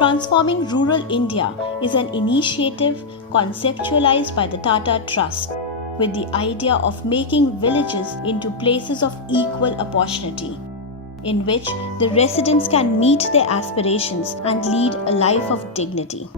Transforming Rural India is an initiative conceptualized by the Tata Trust with the idea of making villages into places of equal opportunity, in which the residents can meet their aspirations and lead a life of dignity.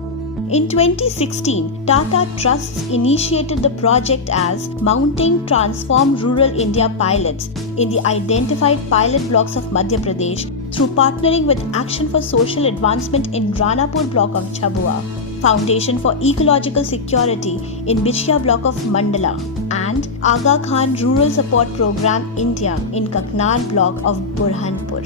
In 2016, Tata Trusts initiated the project as Mounting Transform Rural India pilots in the identified pilot blocks of Madhya Pradesh through partnering with Action for Social Advancement in Ranapur block of Jhabua, Foundation for Ecological Security in Bichya block of Mandala, and Aga Khan Rural Support Program India in Kaknar block of Burhanpur.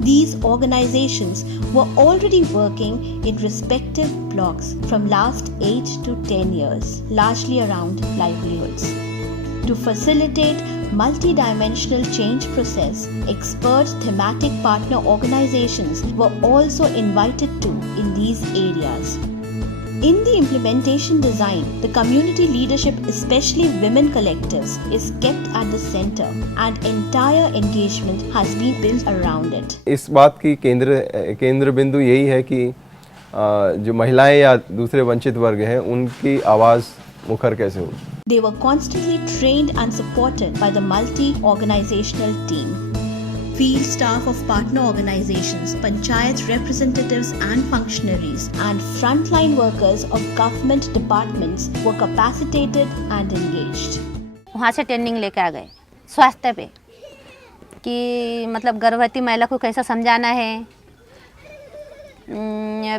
These organizations were already working in respective blocks from last 8 to 10 years, largely around livelihoods. To facilitate multi-dimensional change process, expert thematic partner organizations were also invited to in these areas. In the implementation design, the community leadership, especially women collectives, is kept at the center and entire engagement has been built around it. इस बात की केंद्र बिंदु यही है कि जो महिलाएं या दूसरे वंचित वर्ग हैं उनकी आवाज़ मुखर कैसे हो. They were constantly trained and supported by the multi-organizational team. Field staff of partner organizations, panchayat representatives and functionaries, and frontline workers of government departments were capacitated and engaged. वहाँ से ट्रेनिंग लेके आ गए स्वास्थ्य पे कि मतलब गर्भवती महिला को कैसा समझाना है,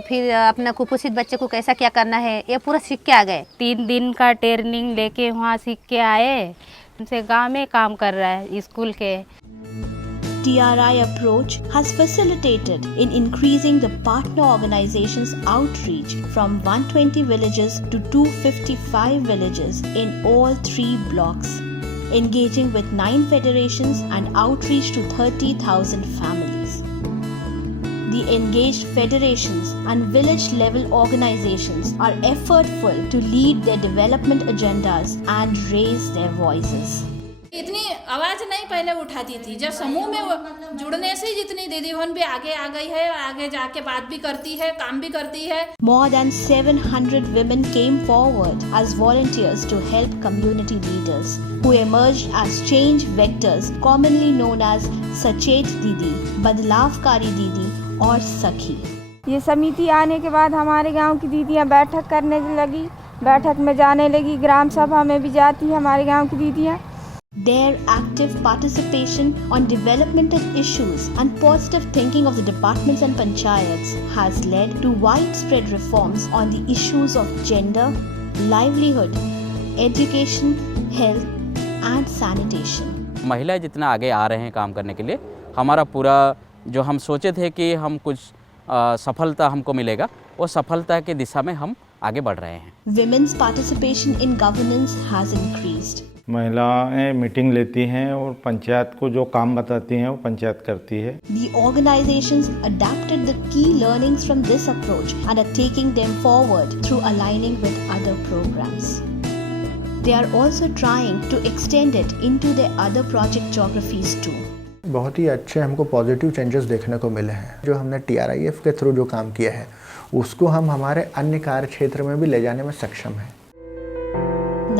फिर अपना कुपोषित बच्चे को कैसा क्या करना है, ये पूरा सीख के आ गए. 3 दिन का ट्रेनिंग लेके वहाँ सीख के आए. उनसे गांव में काम कर रहा है स्कूल के. TRI approach has facilitated in increasing the partner organizations' outreach from 120 villages to 255 villages in all 3 blocks, engaging with 9 federations and outreach to 30,000 families. The engaged federations and village-level organizations are effortful to lead their development agendas and raise their voices. इतनी आवाज़ नहीं पहले उठाती थी. जब समूह में जुड़ने से जितनी दीदी बहन भी आगे आ गई है और आगे जाके बात भी करती है, काम भी करती है. More than 700 women came forward as volunteers to help community leaders who emerged as change vectors commonly known as Sachet Didi, Badlaavkari Didi और सखी. ये समिति आने के बाद हमारे गांव की दीदियां बैठक करने लगी, बैठक में जाने लगी, ग्राम सभा में भी जाती है हमारे गांव की दीदियां. Their active participation on developmental issues and positive thinking of the departments and panchayats has led to widespread reforms on the issues of gender, livelihood, education, health and sanitation. महिलाएं जितना आगे आ रहे हैं काम करने के लिए, हमारा पूरा जो हम सोचे थे कि हम कुछ सफलता हमको मिलेगा, वो सफलता की दिशा में हम आगे बढ़ रहे हैं. Women's participation in governance has increased. महिलाएं मीटिंग लेती हैं और पंचायत को जो काम बताती हैं वो पंचायत करती है. The organizations adapted the key learnings from this approach and are taking them forward through aligning with other programs. They are also trying to extend it into their other project geographies too. बहुत ही अच्छे हमको positive changes देखने को मिले हैं. जो हमने TRIF के थ्रू जो काम किया है उसको हम हमारे अन्य कार्य क्षेत्र में भी ले जाने में सक्षम हैं.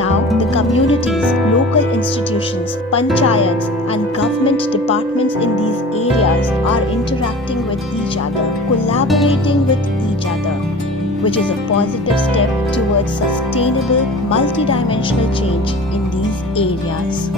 Now, the communities, local institutions, panchayats and government departments in these areas are interacting with each other, collaborating with each other, which is a positive step towards sustainable, multidimensional change in these areas.